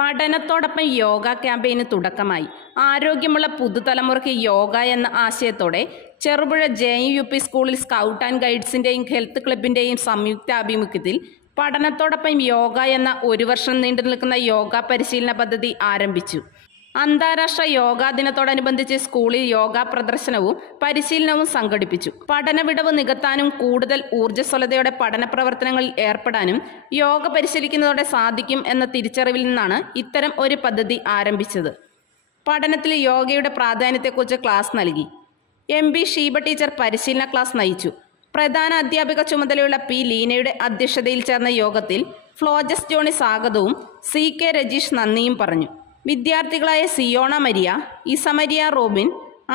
പഠനത്തോടൊപ്പം യോഗ ക്യാമ്പയിന് തുടക്കമായി. ആരോഗ്യമുള്ള പുതുതലമുറയ്ക്ക് യോഗ എന്ന ആശയത്തോടെ ചെറുപുഴ ജെ യു പി സ്കൂളിൽ സ്കൗട്ട് ആൻഡ് ഗൈഡ്സിന്റെയും ഹെൽത്ത് ക്ലബിന്റെയും സംയുക്താഭിമുഖ്യത്തിൽ പഠനത്തോടൊപ്പം യോഗ എന്ന ഒരു വർഷം നീണ്ടു നിൽക്കുന്ന യോഗ പരിശീലന പദ്ധതി ആരംഭിച്ചു. അന്താരാഷ്ട്ര യോഗാ ദിനത്തോടനുബന്ധിച്ച് സ്കൂളിൽ യോഗ പ്രദർശനവും പരിശീലനവും സംഘടിപ്പിച്ചു. പഠനവിടവ് നികത്താനും കൂടുതൽ ഊർജസ്വലതയോടെ പഠന പ്രവർത്തനങ്ങളിൽ ഏർപ്പെടാനും യോഗ പരിശീലിക്കുന്നതോടെ സാധിക്കും എന്ന തിരിച്ചറിവിൽ നിന്നാണ് ഇത്തരം ഒരു പദ്ധതി ആരംഭിച്ചത്. പഠനത്തിൽ യോഗയുടെ പ്രാധാന്യത്തെക്കുറിച്ച് ക്ലാസ് നൽകി. എം ബി ഷീബ ടീച്ചർ പരിശീലന ക്ലാസ് നയിച്ചു. പ്രധാന അധ്യാപിക ചുമതലയുള്ള പി ലീനയുടെ അധ്യക്ഷതയിൽ ചേർന്ന യോഗത്തിൽ ഫ്ലോജസ് ജോണി സ്വാഗതവും സി കെ രജീഷ് നന്ദിയും പറഞ്ഞു. വിദ്യാർത്ഥികളായ Siona Maria ഇസമരിയ Robin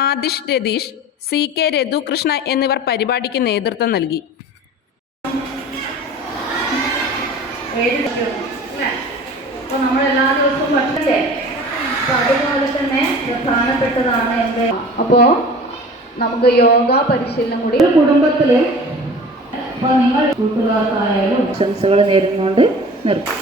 Adish Ratheesh C K Raghukrishna എന്നിവർ പരിപാടിക്ക് നേതൃത്വം നൽകി. അപ്പൊ നമ്മൾ എല്ലാ ദിവസവും പഠിച്ചേ അപ്പൊ അതുപോലെ തന്നെ പ്രധാനപ്പെട്ടതാണ് എന്റെ അപ്പോ നമുക്ക് യോഗ പരിശീലനം കൂടി. ഒരു കുടുംബത്തിൽ അപ്പൊ നിങ്ങൾ കൂട്ടുകാർക്കായാലും ആശംസകൾ നേരുന്നുകൊണ്ട് നിർത്തും.